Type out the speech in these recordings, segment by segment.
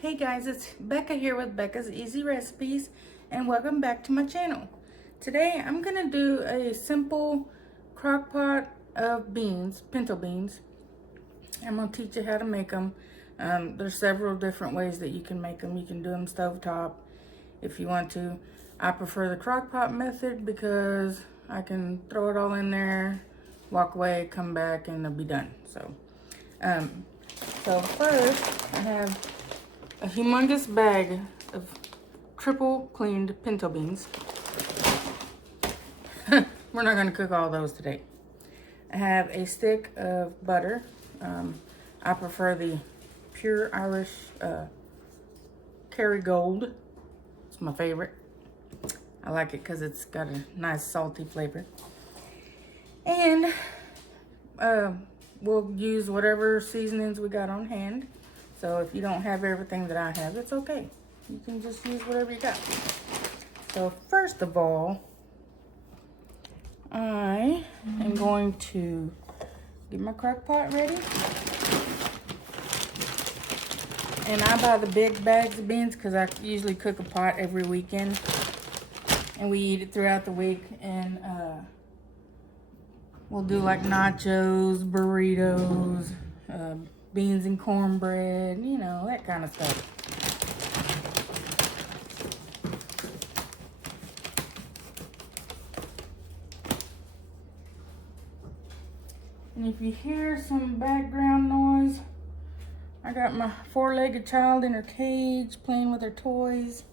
Hey guys, it's Becca here with Becca's Easy Recipes and welcome back to my channel. Today I'm gonna do a simple crock pot of beans, pinto beans. I'm gonna teach you how to make them. There's several different ways that you can make them. You can do them stovetop if you want to. I prefer the crock pot method because I can throw it all in there, walk away, come back, and it'll be done. So first I have a humongous bag of triple cleaned pinto beans. We're not gonna cook all those today. I have a stick of butter. I prefer the pure Irish Kerrygold. It's my favorite. I like it because it's got a nice salty flavor. And we'll use whatever seasonings we got on hand. So if you don't have everything that I have, it's okay. You can just use whatever you got. So first of all, I am going to get my crock pot ready. And I buy the big bags of beans because I usually cook a pot every weekend. And we eat it throughout the week. And we'll do like nachos, burritos, beans and cornbread, you know, that kind of stuff. And if you hear some background noise, I got my four-legged child in her cage playing with her toys.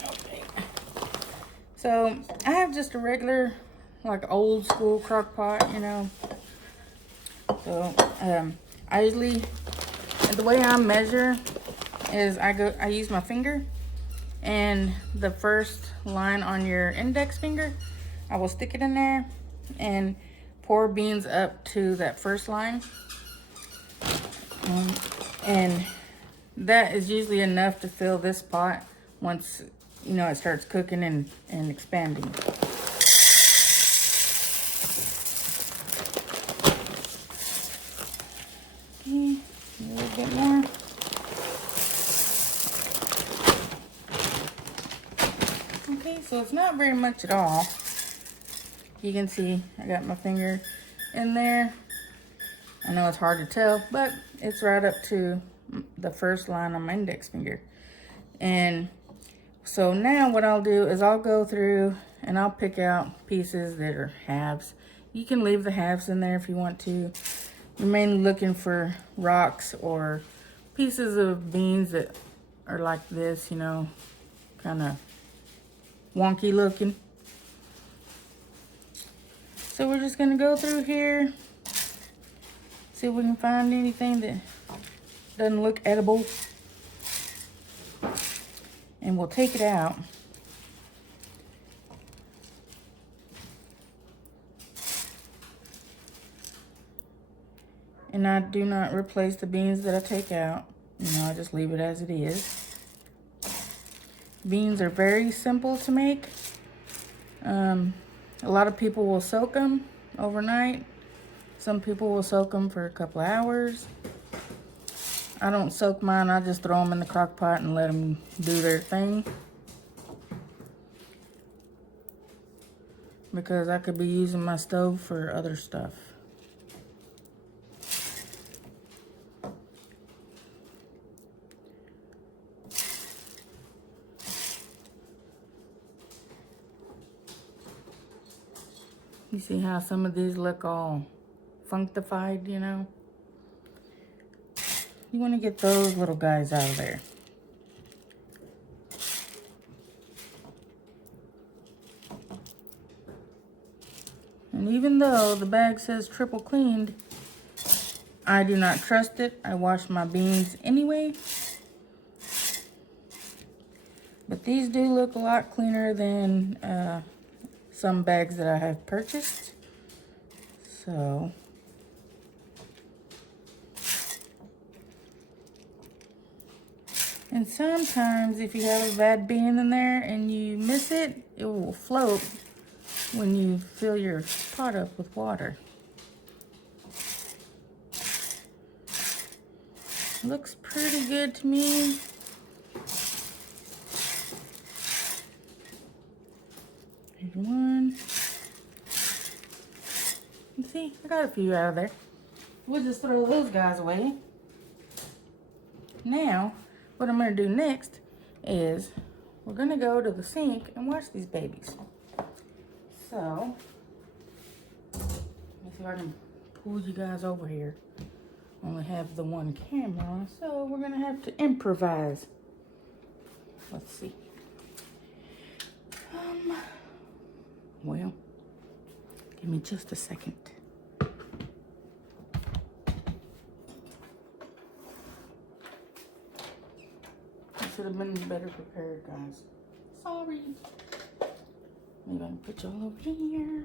Okay. So I have just a regular, like old school crock pot, you know. So I usually, the way I measure is I use my finger, and the first line on your index finger, I will stick it in there and pour beans up to that first line. And that is usually enough to fill this pot once, you know, it starts cooking and expanding. Okay, a little bit more. Okay, so it's not very much at all. You can see I got my finger in there. I know it's hard to tell, but it's right up to the first line on my index finger. And so now what I'll do is I'll go through and I'll pick out pieces that are halves. You can leave the halves in there if you want to. You're mainly looking for rocks or pieces of beans that are like this, you know, kind of wonky looking. So we're just gonna go through here, see if we can find anything that doesn't look edible. And we'll take it out. And I do not replace the beans that I take out. You know, I just leave it as it is. Beans are very simple to make. A lot of people will soak them overnight. Some people will soak them for a couple of hours. I don't soak mine. I just throw them in the crock pot and let them do their thing. Because I could be using my stove for other stuff. You see how some of these look all functified, you know? You want to get those little guys out of there. And even though the bag says triple cleaned, I do not trust it. I wash my beans anyway. But these do look a lot cleaner than some bags that I have purchased. So and sometimes if you have a bad bean in there and you miss it, it will float when you fill your pot up with water. Looks pretty good to me. Here's one. You see, I got a few out of there. We'll just throw those guys away. Now, what I'm going to do next is we're going to go to the sink and wash these babies. So, let me see if I can pull you guys over here. I only have the one camera, so we're going to have to improvise. Let's see. Well, give me just a second. I should have been better prepared, guys. Sorry. Maybe I can put you all over here.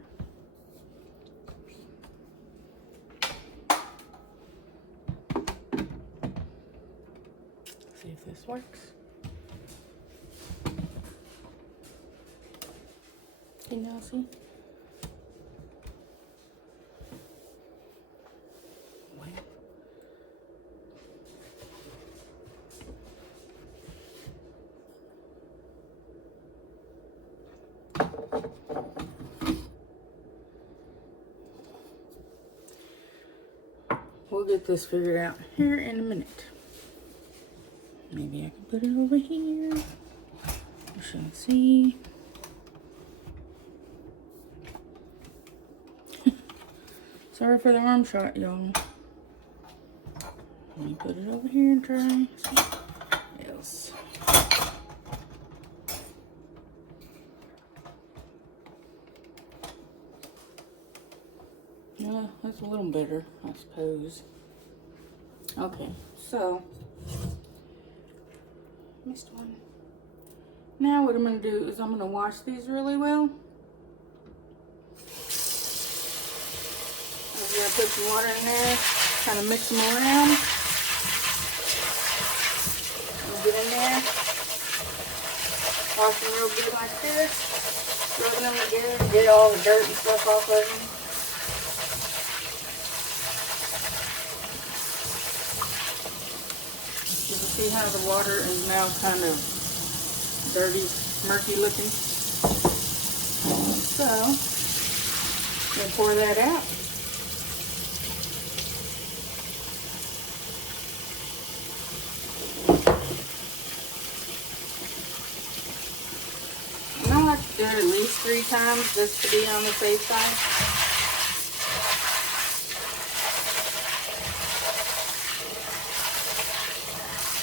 See if this works. Can y'all see? We'll get this figured out here in a minute. Maybe I can put it over here. You shall see. Sorry for the arm shot, y'all. Let me put it over here and try. Yes. Yeah, that's a little better, I suppose. Okay, so missed one. Now what I'm going to do is I'm going to wash these really well. I'm going to put some water in there, kind of mix them around. And get in there, wash them real good like this, rubbing them together, get all the dirt and stuff off of them. You can see how the water is now kind of dirty, murky looking. So, we'll pour that out. And I like to do it at least 3 times just to be on the safe side.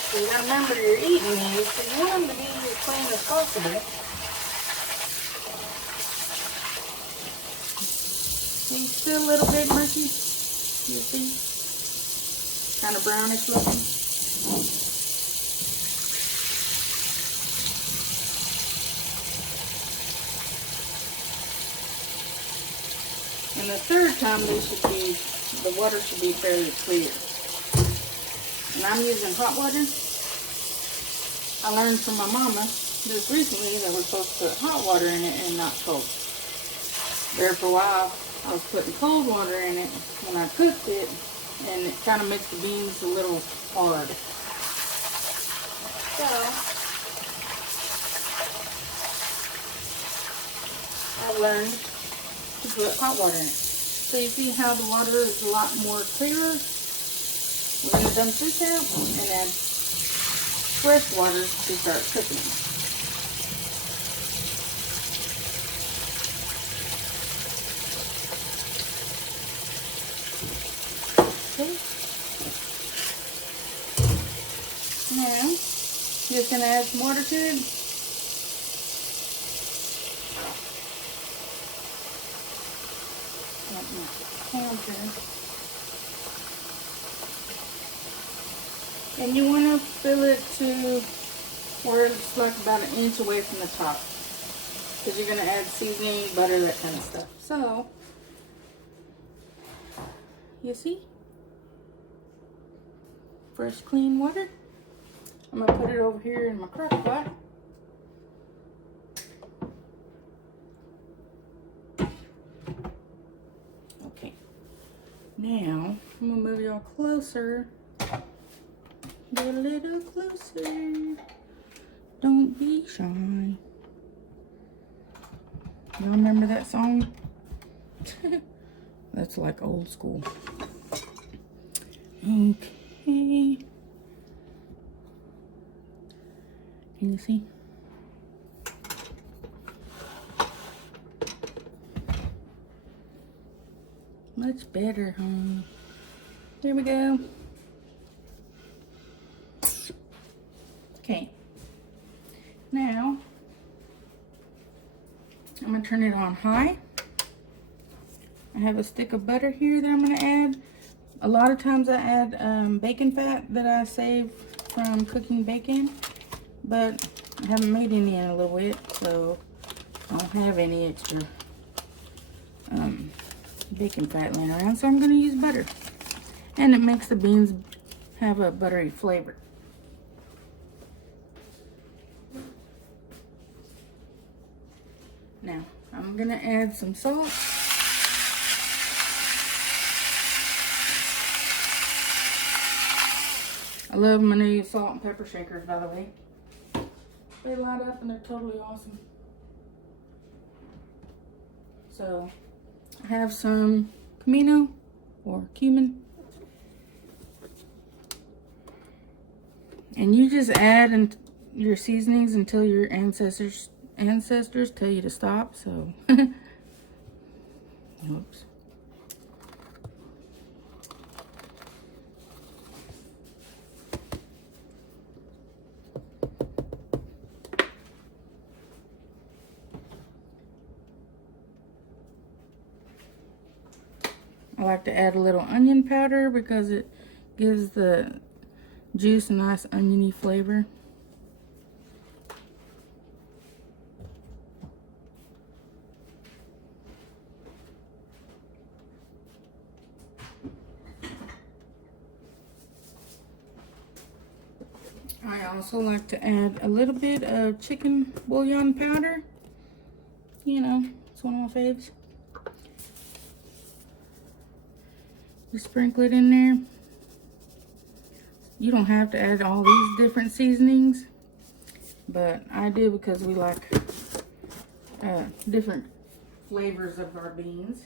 So you gotta remember you're eating these, so you want them to be as clean as possible. See, still a little bit murky. You see? Kind of brownish looking. And the third time the water should be fairly clear. And I'm using hot water. I learned from my mama just recently that we're supposed to put hot water in it and not cold. There for a while, I was putting cold water in it when I cooked it, and it kind of makes the beans a little hard. So, I've learned to put hot water in it. So you see how the water is a lot more clearer? We're going to dump this out and add fresh water to start cooking. Okay. Now, just going to add some water to it. And you want to fill it to where it's like about 1 inch away from the top, because you're going to add seasoning, butter, that kind of stuff. So, you see? Fresh, clean water. I'm going to put it over here in my crock pot. Okay. Now, I'm going to move y'all closer Get a little closer. Don't be shy. Y'all remember that song? That's like old school. Okay. Can you see? Much better, huh? There we go. Okay. Now, I'm going to turn it on high. I have a stick of butter here that I'm going to add. A lot of times I add bacon fat that I save from cooking bacon, but I haven't made any in a little bit, so I don't have any extra bacon fat laying around, so I'm going to use butter. And it makes the beans have a buttery flavor. Now, I'm going to add some salt. I love my new salt and pepper shakers, by the way. They light up and they're totally awesome. So, I have some comino or cumin. And you just add your seasonings until your ancestors tell you to stop, so. Oops. I like to add a little onion powder because it gives the juice a nice oniony flavor. I also like to add a little bit of chicken bouillon powder. You know, it's one of my faves. Just sprinkle it in there. You don't have to add all these different seasonings, but I do because we like different flavors of our beans.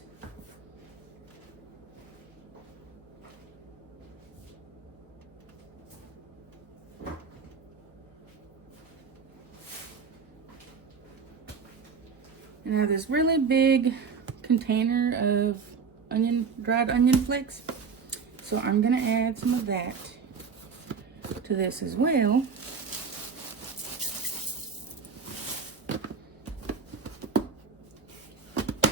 And I have this really big container of dried onion flakes. So I'm gonna add some of that to this as well.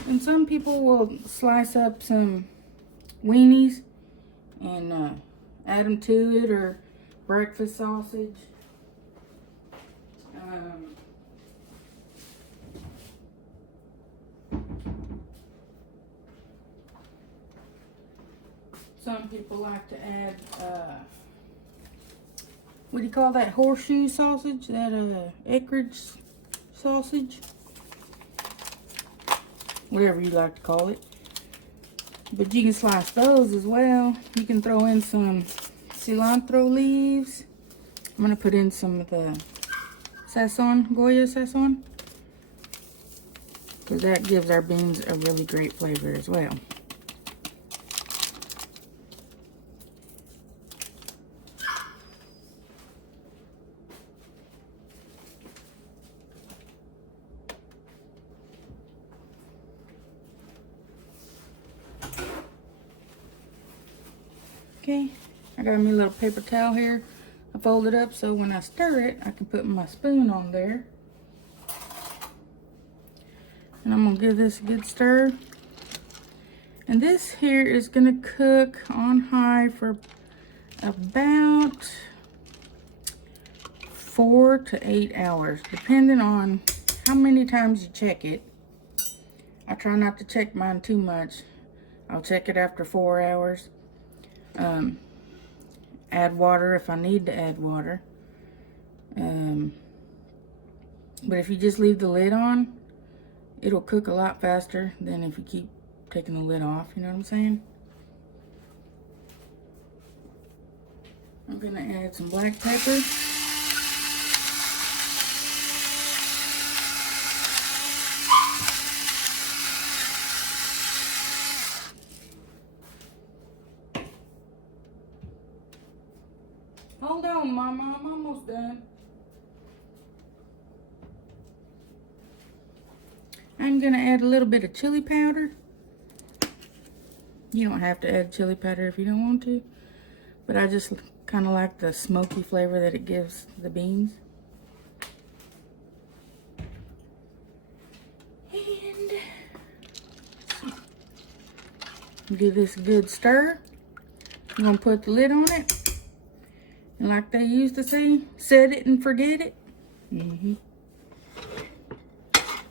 And some people will slice up some weenies and add them to it, or breakfast sausage. Some people like to add, what do you call that horseshoe sausage? That acreage sausage? Whatever you like to call it. But you can slice those as well. You can throw in some cilantro leaves. I'm going to put in some of the Goya sazon, because that gives our beans a really great flavor as well. Okay, I got me a little paper towel here. I fold it up so when I stir it, I can put my spoon on there. And I'm gonna give this a good stir. And this here is gonna cook on high for about 4 to 8 hours, depending on how many times you check it. I try not to check mine too much. I'll check it after 4 hours. Add water if I need to add water. But if you just leave the lid on, it'll cook a lot faster than if you keep taking the lid off, you know what I'm saying? gonna add some black pepper. Hold on, Mama, I'm almost done. I'm gonna add a little bit of chili powder. You don't have to add chili powder if you don't want to, but I just kind of like the smoky flavor that it gives the beans. And give this a good stir. I'm gonna put the lid on it. And like they used to say, set it and forget it.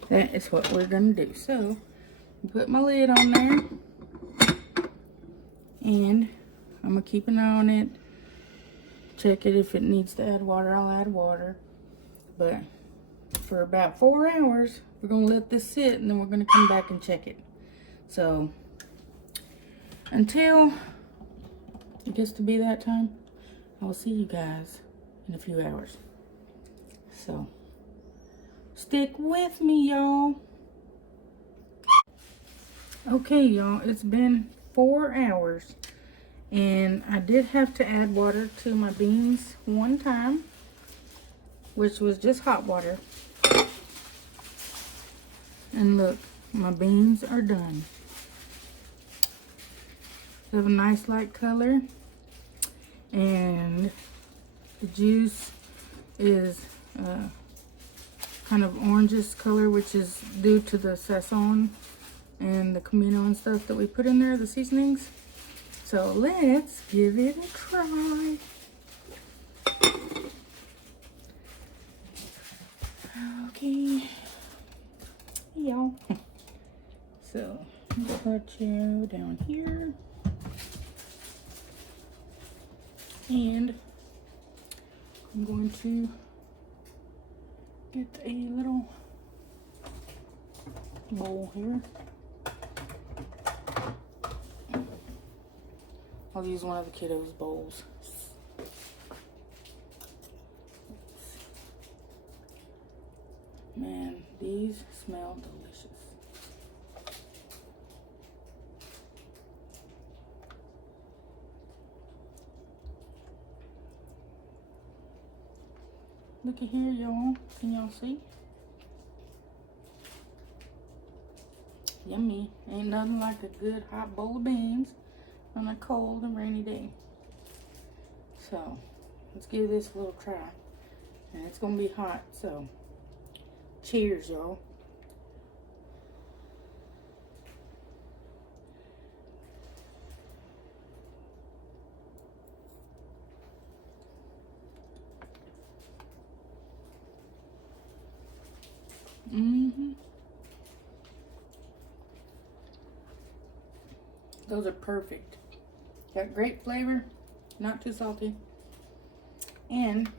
That is what we're gonna do. So, put my lid on there. And I'm gonna keep an eye on it. Check it. If it needs to add water, I'll add water. But for about 4 hours, we're gonna let this sit, and then we're gonna come back and check it. So, until it gets to be that time, I'll see you guys in a few hours. So, stick with me, y'all. Okay, y'all, it's been 4 hours. And I did have to add water to my beans one time, which was just hot water. And look, my beans are done. They have a nice light color. And the juice is kind of orangish color, which is due to the sazon and the comino and stuff that we put in there, the seasonings. So let's give it a try. Okay, y'all. So I'm gonna put you down here. And I'm going to get a little bowl here. I'll use one of the kiddos' bowls. Man, these smell delicious. Look at here, y'all. Can y'all see? Yummy. Ain't nothing like a good hot bowl of beans on a cold and rainy day. So, let's give this a little try. And it's gonna be hot, so cheers, y'all. Those are perfect. Got great flavor, not too salty. And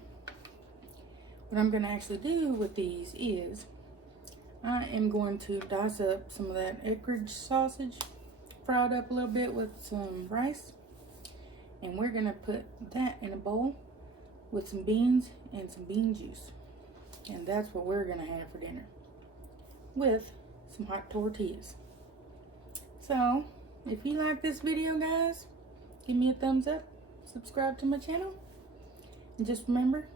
what I'm gonna actually do with these is I am going to dice up some of that Eckrich sausage, fry it up a little bit with some rice, and we're gonna put that in a bowl with some beans and some bean juice. And that's what we're gonna have for dinner with some hot tortillas. So, if you like this video, guys, give me a thumbs up, subscribe to my channel, and just remember,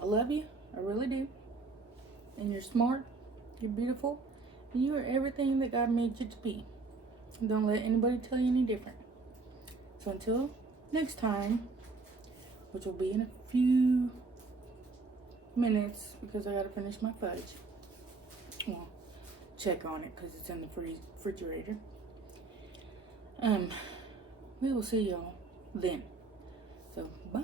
I love you, I really do. And you're smart, you're beautiful, and you are everything that God made you to be. And don't let anybody tell you any different. So until next time, which will be in a few minutes because I gotta finish my fudge. Well, check on it because it's in the refrigerator. We will see y'all then. So, bye.